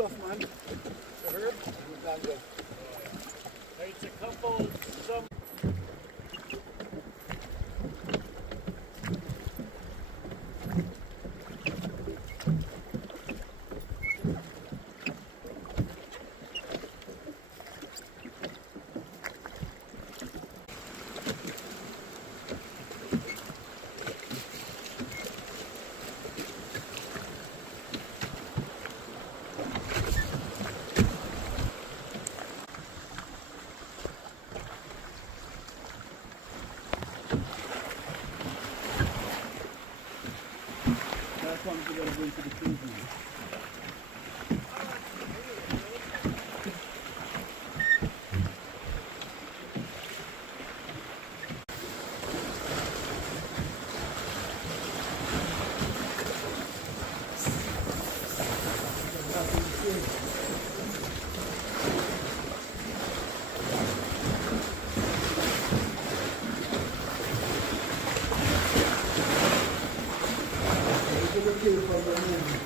stuff, man. The herb? Damn good. It's a couple, some. That's one we gotta bring to the trees now. Okay, from the